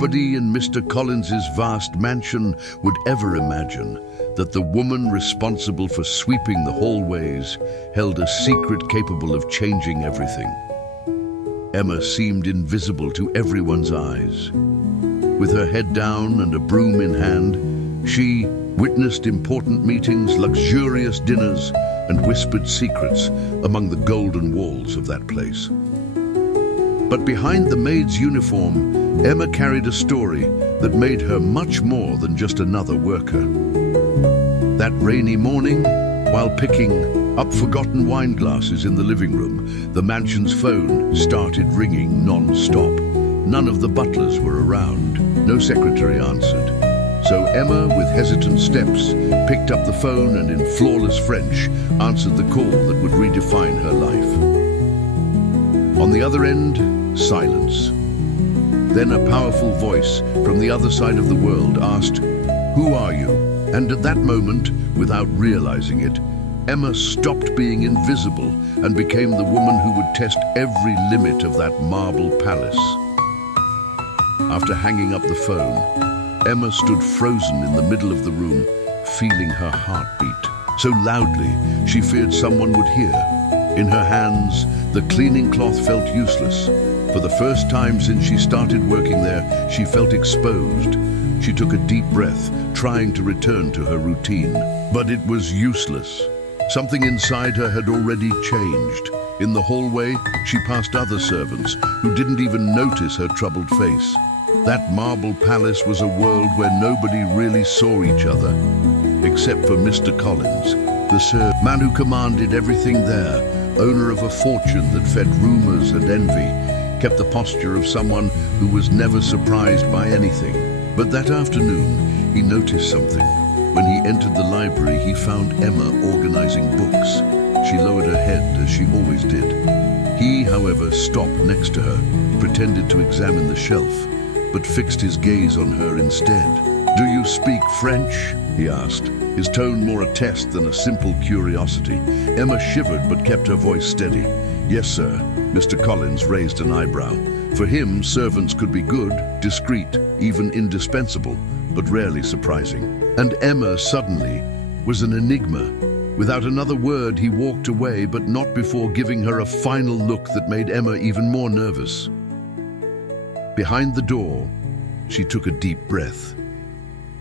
Nobody in Mr. Collins's vast mansion would ever imagine that the woman responsible for sweeping the hallways held a secret capable of changing everything. Emma seemed invisible to everyone's eyes. With her head down and a broom in hand, she witnessed important meetings, luxurious dinners, and whispered secrets among the golden walls of that place. But behind the maid's uniform, Emma carried a story that made her much more than just another worker. That rainy morning, while picking up forgotten wine glasses in the living room, the mansion's phone started ringing non-stop. None of the butlers were around. No secretary answered. So Emma, with hesitant steps, picked up the phone and in flawless French answered the call that would redefine her life. On the other end, silence. Then a powerful voice from the other side of the world asked, "Who are you?" And at that moment, without realizing it, Emma stopped being invisible and became the woman who would test every limit of that marble palace. After hanging up the phone, Emma stood frozen in the middle of the room, feeling her heart beat so loudly she feared someone would hear. In her hands, the cleaning cloth felt useless. For the first time since she started working there, she felt exposed. She took a deep breath, trying to return to her routine. But it was useless. Something inside her had already changed. In the hallway, she passed other servants who didn't even notice her troubled face. That marble palace was a world where nobody really saw each other, except for Mr. Collins, the man who commanded everything there, owner of a fortune that fed rumors and envy, kept the posture of someone who was never surprised by anything. But that afternoon, he noticed something. When he entered the library, he found Emma organizing books. She lowered her head, as she always did. He, however, stopped next to her, pretended to examine the shelf, but fixed his gaze on her instead. "Do you speak French?" he asked, his tone more a test than a simple curiosity. Emma shivered but kept her voice steady. "Yes, sir." Mr. Collins raised an eyebrow. For him, servants could be good, discreet, even indispensable, but rarely surprising. And Emma, suddenly, was an enigma. Without another word, he walked away, but not before giving her a final look that made Emma even more nervous. Behind the door, she took a deep breath.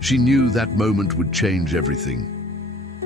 She knew that moment would change everything.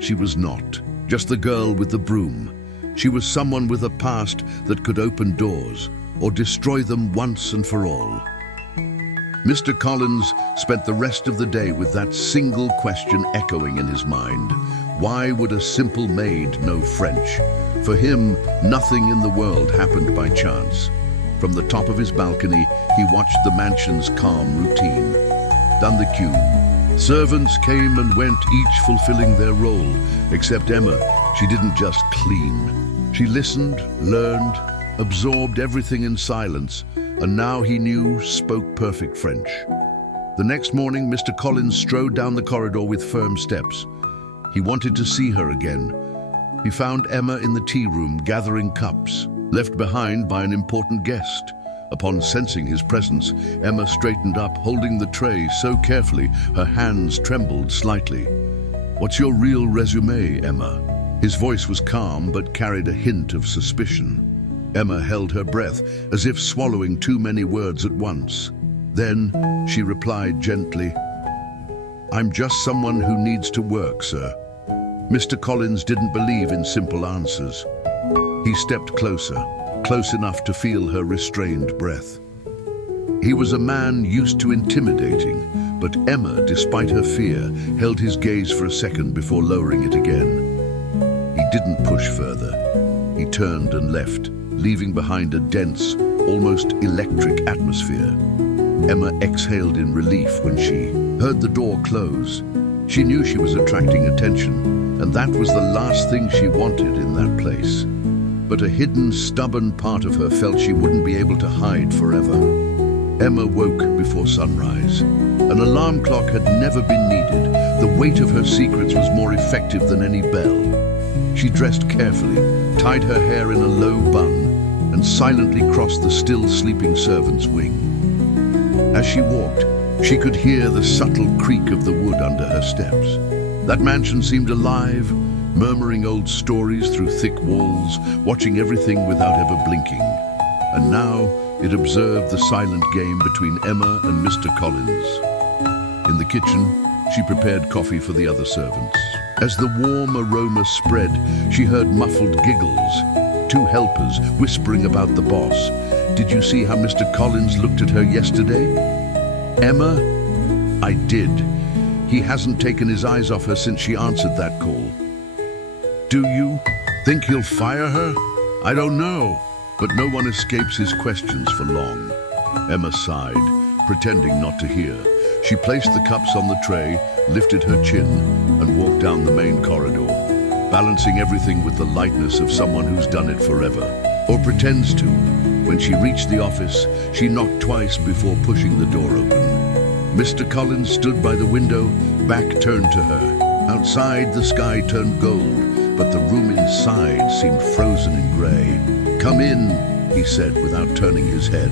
She was not just the girl with the broom. She was someone with a past that could open doors or destroy them once and for all. Mr. Collins spent the rest of the day with that single question echoing in his mind. Why would a simple maid know French? For him, nothing in the world happened by chance. From the top of his balcony, he watched the mansion's calm routine. Down the queue, servants came and went, each fulfilling their role. Except Emma, she didn't just clean. She listened, learned, absorbed everything in silence, and now he knew, spoke perfect French. The next morning, Mr. Collins strode down the corridor with firm steps. He wanted to see her again. He found Emma in the tea room gathering cups, left behind by an important guest. Upon sensing his presence, Emma straightened up, holding the tray so carefully her hands trembled slightly. "What's your real resume, Emma?" His voice was calm but carried a hint of suspicion. Emma held her breath, as if swallowing too many words at once. Then she replied gently, "I'm just someone who needs to work, sir." Mr. Collins didn't believe in simple answers. He stepped closer, close enough to feel her restrained breath. He was a man used to intimidating, but Emma, despite her fear, held his gaze for a second before lowering it again. He didn't push further. He turned and left, leaving behind a dense, almost electric atmosphere. Emma exhaled in relief when she heard the door close. She knew she was attracting attention, and that was the last thing she wanted in that place. But a hidden, stubborn part of her felt she wouldn't be able to hide forever. Emma woke before sunrise. An alarm clock had never been needed. The weight of her secrets was more effective than any bell. She dressed carefully, tied her hair in a low bun, and silently crossed the still sleeping servant's wing. As she walked, she could hear the subtle creak of the wood under her steps. That mansion seemed alive, murmuring old stories through thick walls, watching everything without ever blinking. And now it observed the silent game between Emma and Mr. Collins. In the kitchen, she prepared coffee for the other servants. As the warm aroma spread, she heard muffled giggles, two helpers whispering about the boss. "Did you see how Mr. Collins looked at her yesterday?" "Emma?" "I did. He hasn't taken his eyes off her since she answered that call." "Do you think he'll fire her?" "I don't know." But no one escapes his questions for long. Emma sighed, pretending not to hear. She placed the cups on the tray, lifted her chin, and walked down the main corridor, balancing everything with the lightness of someone who's done it forever, or pretends to. When she reached the office, she knocked twice before pushing the door open. Mr. Collins stood by the window, back turned to her. Outside, the sky turned gold, but the room inside seemed frozen in gray. "Come in," he said without turning his head.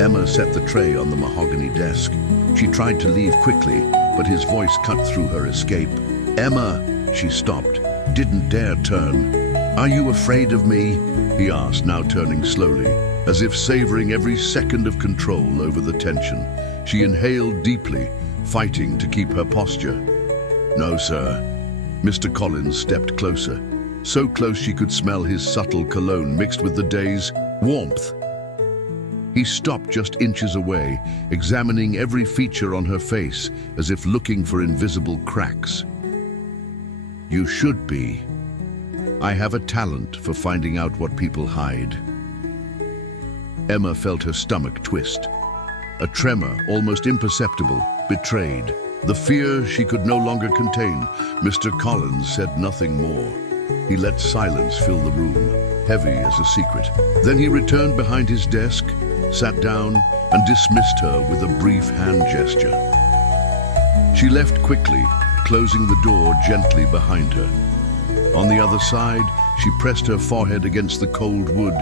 Emma set the tray on the mahogany desk. She tried to leave quickly, but his voice cut through her escape. "Emma," she stopped, didn't dare turn. "Are you afraid of me?" he asked, now turning slowly, as if savoring every second of control over the tension. She inhaled deeply, fighting to keep her posture. "No, sir." Mr. Collins stepped closer, so close she could smell his subtle cologne mixed with the day's warmth. He stopped just inches away, examining every feature on her face as if looking for invisible cracks. "You should be. I have a talent for finding out what people hide." Emma felt her stomach twist. A tremor, almost imperceptible, betrayed the fear she could no longer contain. Mr. Collins said nothing more. He let silence fill the room, heavy as a secret. Then he returned behind his desk, sat down, and dismissed her with a brief hand gesture. She left quickly, closing the door gently behind her. On the other side, she pressed her forehead against the cold wood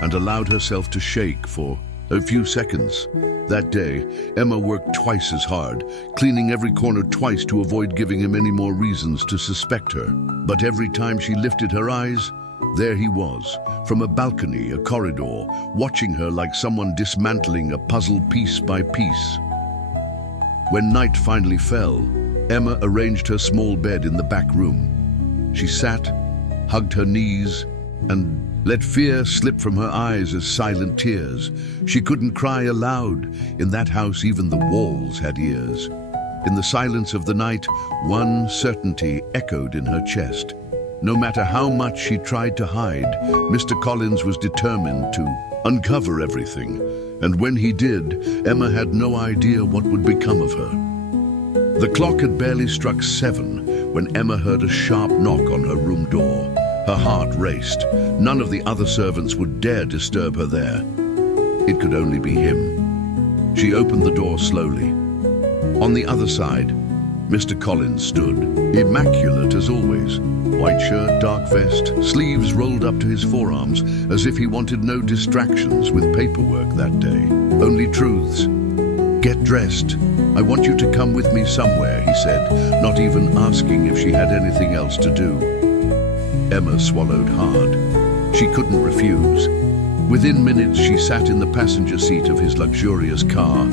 and allowed herself to shake for a few seconds. That day, Emma worked twice as hard, cleaning every corner twice to avoid giving him any more reasons to suspect her. But every time she lifted her eyes, there he was, from a balcony, a corridor, watching her like someone dismantling a puzzle piece by piece. When night finally fell, Emma arranged her small bed in the back room. She sat, hugged her knees, and let fear slip from her eyes as silent tears. She couldn't cry aloud. In that house, even the walls had ears. In the silence of the night, one certainty echoed in her chest. No matter how much she tried to hide, Mr. Collins was determined to uncover everything. And when he did, Emma had no idea what would become of her. The clock had barely struck 7 when Emma heard a sharp knock on her room door. Her heart raced. None of the other servants would dare disturb her there. It could only be him. She opened the door slowly. On the other side, Mr. Collins stood, immaculate as always. White shirt, dark vest, sleeves rolled up to his forearms, as if he wanted no distractions with paperwork that day. Only truths. "Get dressed. I want you to come with me somewhere," he said, not even asking if she had anything else to do. Emma swallowed hard. She couldn't refuse. Within minutes, she sat in the passenger seat of his luxurious car,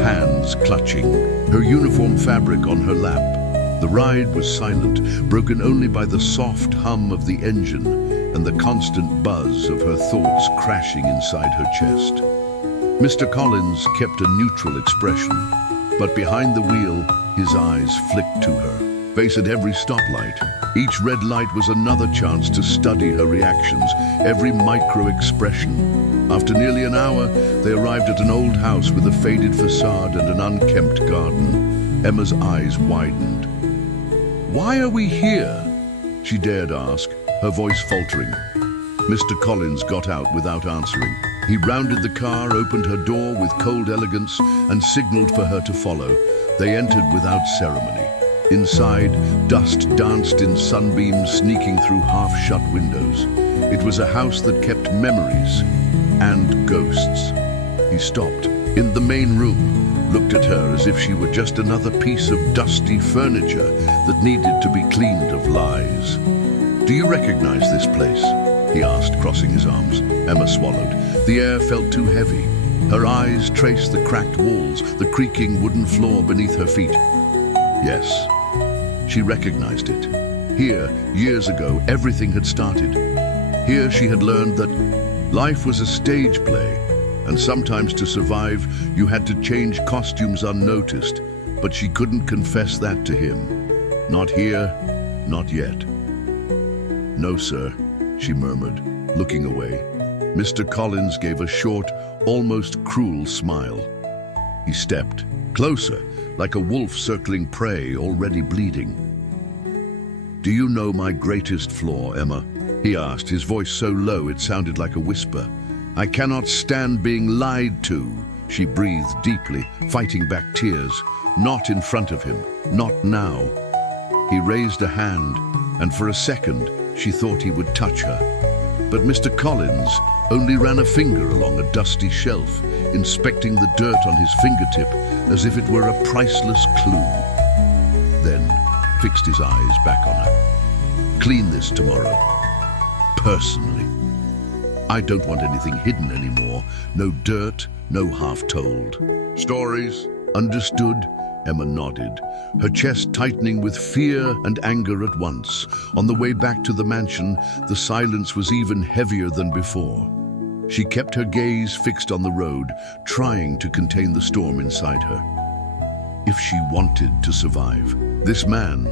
hands clutching, her uniform fabric on her lap. The ride was silent, broken only by the soft hum of the engine and the constant buzz of her thoughts crashing inside her chest. Mr. Collins kept a neutral expression, but behind the wheel, his eyes flicked to her. Face at every stoplight. Each red light was another chance to study her reactions, every micro-expression. After nearly an hour, they arrived at an old house with a faded facade and an unkempt garden. Emma's eyes widened. "Why are we here?" she dared ask, her voice faltering. Mr. Collins got out without answering. He rounded the car, opened her door with cold elegance, and signaled for her to follow. They entered without ceremony. Inside, dust danced in sunbeams sneaking through half-shut windows. It was a house that kept memories and ghosts. He stopped, in the main room, looked at her as if she were just another piece of dusty furniture that needed to be cleaned of lies. "Do you recognize this place?" he asked, crossing his arms. Emma swallowed. The air felt too heavy. Her eyes traced the cracked walls, the creaking wooden floor beneath her feet. Yes, she recognized it. Here, years ago, everything had started. Here she had learned that life was a stage play, and sometimes to survive, you had to change costumes unnoticed, but she couldn't confess that to him. Not here, not yet. "No, sir," she murmured, looking away. Mr. Collins gave a short, almost cruel smile. He stepped closer, like a wolf circling prey already bleeding. "Do you know my greatest flaw, Emma?" he asked, his voice so low it sounded like a whisper. "I cannot stand being lied to," she breathed deeply, fighting back tears. Not in front of him, not now. He raised a hand, and for a second, she thought he would touch her. But Mr. Collins only ran a finger along a dusty shelf, inspecting the dirt on his fingertip as if it were a priceless clue. Then fixed his eyes back on her. "Clean this tomorrow. Personally. I don't want anything hidden anymore. No dirt, no half-told. Stories? Understood?" Emma nodded, her chest tightening with fear and anger at once. On the way back to the mansion, the silence was even heavier than before. She kept her gaze fixed on the road, trying to contain the storm inside her. If she wanted to survive, this man,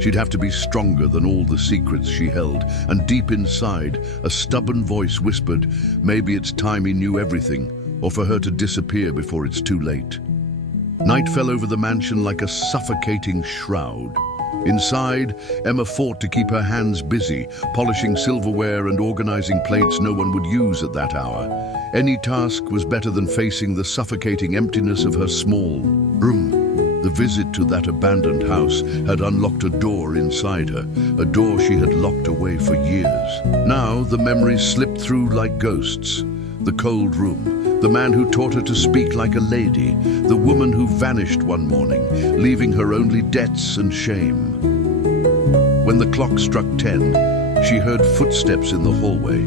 she'd have to be stronger than all the secrets she held, and deep inside, a stubborn voice whispered, maybe it's time he knew everything, or for her to disappear before it's too late. Night fell over the mansion like a suffocating shroud. Inside, Emma fought to keep her hands busy, polishing silverware and organizing plates no one would use at that hour. Any task was better than facing the suffocating emptiness of her small room. The visit to that abandoned house had unlocked a door inside her, a door she had locked away for years. Now the memories slipped through like ghosts. The cold room, the man who taught her to speak like a lady, the woman who vanished one morning, leaving her only debts and shame. When the clock struck 10, she heard footsteps in the hallway.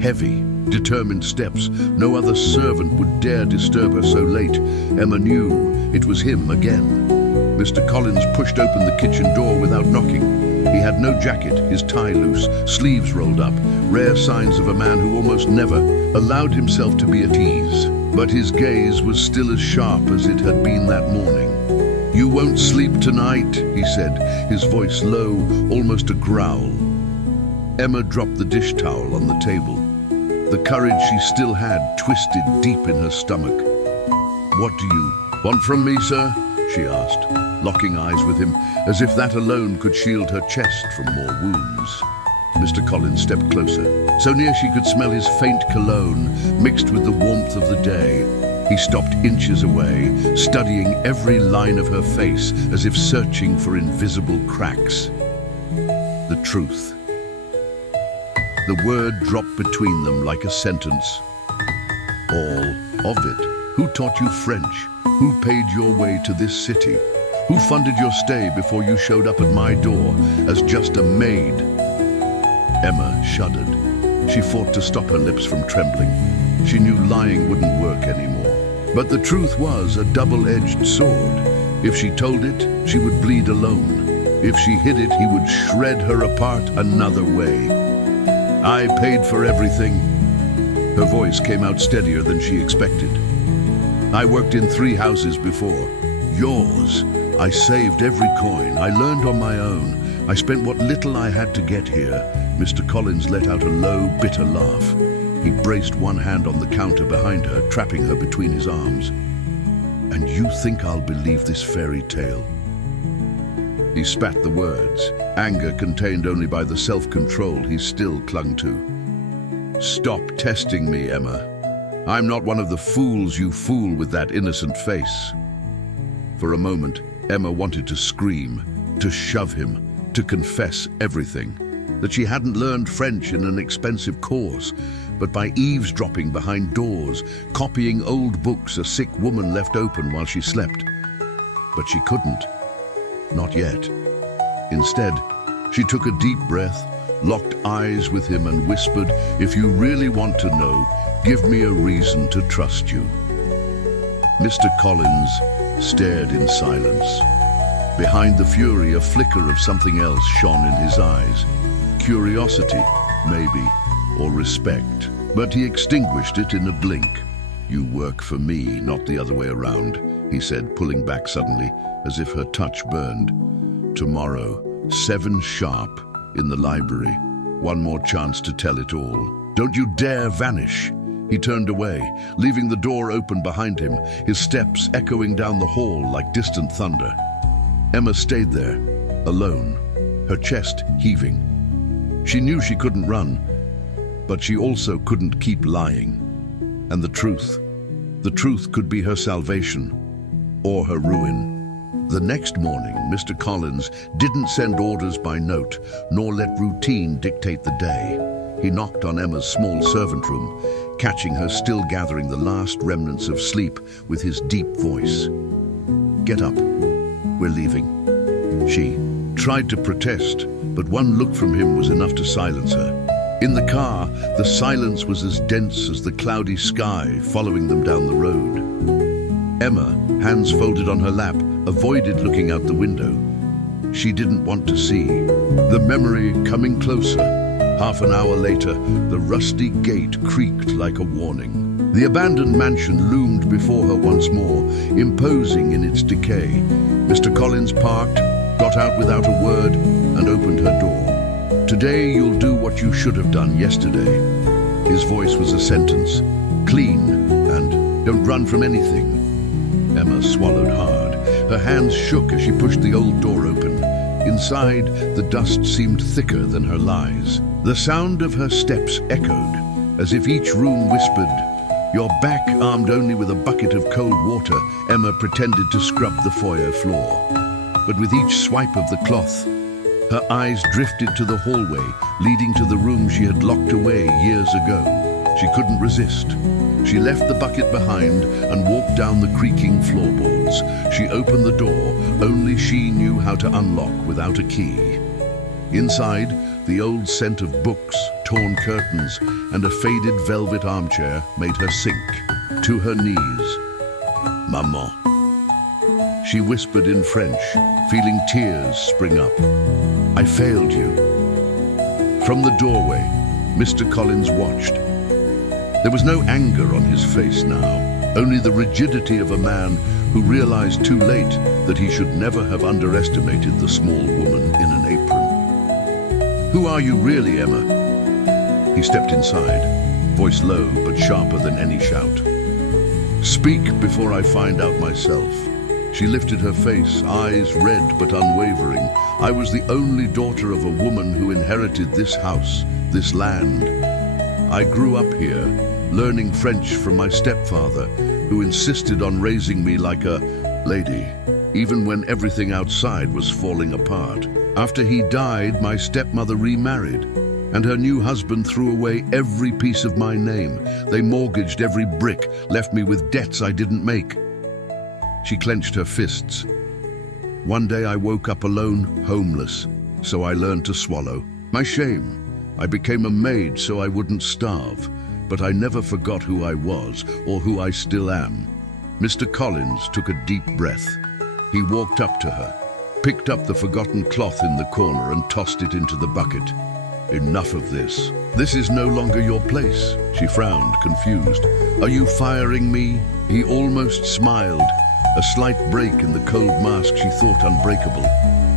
Heavy, determined steps. No other servant would dare disturb her so late. Emma knew it was him again. Mr. Collins pushed open the kitchen door without knocking. He had no jacket, his tie loose, sleeves rolled up, rare signs of a man who almost never allowed himself to be at ease. But his gaze was still as sharp as it had been that morning. "You won't sleep tonight," he said, his voice low, almost a growl. Emma dropped the dish towel on the table. The courage she still had twisted deep in her stomach. "What do you want from me, sir?" she asked, locking eyes with him, as if that alone could shield her chest from more wounds. Mr. Collins stepped closer, so near she could smell his faint cologne mixed with the warmth of the day. He stopped inches away, studying every line of her face as if searching for invisible cracks. The truth. The word dropped between them like a sentence. "All of it. Who taught you French? Who paid your way to this city? Who funded your stay before you showed up at my door as just a maid?" Emma shuddered. She fought to stop her lips from trembling. She knew lying wouldn't work anymore. But the truth was a double-edged sword. If she told it, she would bleed alone. If she hid it, he would shred her apart another way. "I paid for everything." Her voice came out steadier than she expected. "I worked in 3 houses before. Yours. I saved every coin. I learned on my own. I spent what little I had to get here." Mr. Collins let out a low, bitter laugh. He braced one hand on the counter behind her, trapping her between his arms. "And you think I'll believe this fairy tale?" He spat the words, anger contained only by the self-control he still clung to. "Stop testing me, Emma. I'm not one of the fools you fool with that innocent face." For a moment, Emma wanted to scream, to shove him, to confess everything. That she hadn't learned French in an expensive course, but by eavesdropping behind doors, copying old books a sick woman left open while she slept. But she couldn't. Not yet. Instead, she took a deep breath, locked eyes with him and whispered, "If you really want to know, give me a reason to trust you." Mr. Collins stared in silence. Behind the fury, a flicker of something else shone in his eyes. Curiosity, maybe, or respect. But he extinguished it in a blink. "You work for me, not the other way around," he said, pulling back suddenly, as if her touch burned. "Tomorrow, 7 sharp, in the library. One more chance to tell it all. Don't you dare vanish." He turned away, leaving the door open behind him, his steps echoing down the hall like distant thunder. Emma stayed there, alone, her chest heaving. She knew she couldn't run, but she also couldn't keep lying. And the truth could be her salvation, or her ruin. The next morning, Mr. Collins didn't send orders by note, nor let routine dictate the day. He knocked on Emma's small servant room, catching her still gathering the last remnants of sleep with his deep voice. "Get up. We're leaving." She tried to protest, but one look from him was enough to silence her. In the car, the silence was as dense as the cloudy sky following them down the road. Emma, hands folded on her lap, avoided looking out the window. She didn't want to see. The memory coming closer. Half an hour later, the rusty gate creaked like a warning. The abandoned mansion loomed before her once more, imposing in its decay. Mr. Collins parked, got out without a word, and opened her door. "Today you'll do what you should have done yesterday." His voice was a sentence, clean, and "don't run from anything." Emma swallowed hard. Her hands shook as she pushed the old door open. Inside, the dust seemed thicker than her lies. The sound of her steps echoed, as if each room whispered. "You're back, armed only with a bucket of cold water." Emma pretended to scrub the foyer floor. But with each swipe of the cloth, her eyes drifted to the hallway, leading to the room she had locked away years ago. She couldn't resist. She left the bucket behind and walked down the creaking floorboards. She opened the door, only she knew how to unlock without a key. Inside, the old scent of books, torn curtains, and a faded velvet armchair made her sink to her knees. "Maman," she whispered in French, feeling tears spring up. "I failed you." From the doorway, Mr. Collins watched. There was no anger on his face now, only the rigidity of a man who realized too late that he should never have underestimated the small woman in an apron. "Who are you really, Emma?" He stepped inside, voice low but sharper than any shout. "Speak before I find out myself." She lifted her face, eyes red but unwavering. "I was the only daughter of a woman who inherited this house, this land. I grew up here, learning French from my stepfather, who insisted on raising me like a lady, even when everything outside was falling apart. After he died, my stepmother remarried, and her new husband threw away every piece of my name. They mortgaged every brick, left me with debts I didn't make." She clenched her fists. "One day I woke up alone, homeless, so I learned to swallow my shame. I became a maid so I wouldn't starve, but I never forgot who I was or who I still am." Mr. Collins took a deep breath. He walked up to her, picked up the forgotten cloth in the corner and tossed it into the bucket. "Enough of this. This is no longer your place." She frowned, confused. "Are you firing me?" He almost smiled, a slight break in the cold mask she thought unbreakable.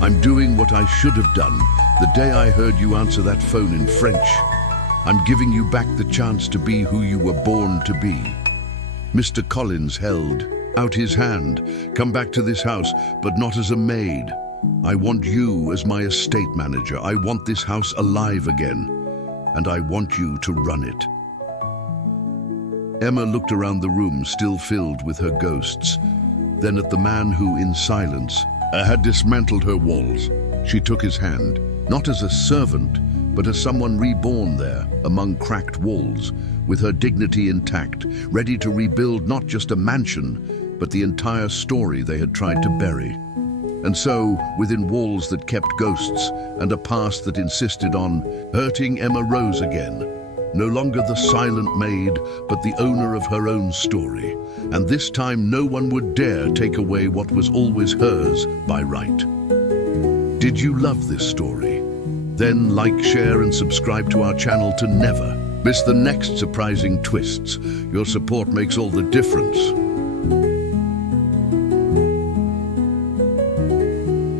"I'm doing what I should have done the day I heard you answer that phone in French. I'm giving you back the chance to be who you were born to be." Mr. Collins held out his hand. "Come back to this house, but not as a maid. I want you as my estate manager. I want this house alive again, and I want you to run it." Emma looked around the room, still filled with her ghosts, then at the man who, in silence, had dismantled her walls. She took his hand, not as a servant, but as someone reborn there, among cracked walls, with her dignity intact, ready to rebuild not just a mansion, but the entire story they had tried to bury. And so, within walls that kept ghosts, and a past that insisted on hurting, Emma rose again, no longer the silent maid, but the owner of her own story. And this time no one would dare take away what was always hers by right. Did you love this story? Then like, share and subscribe to our channel to never miss the next surprising twists. Your support makes all the difference.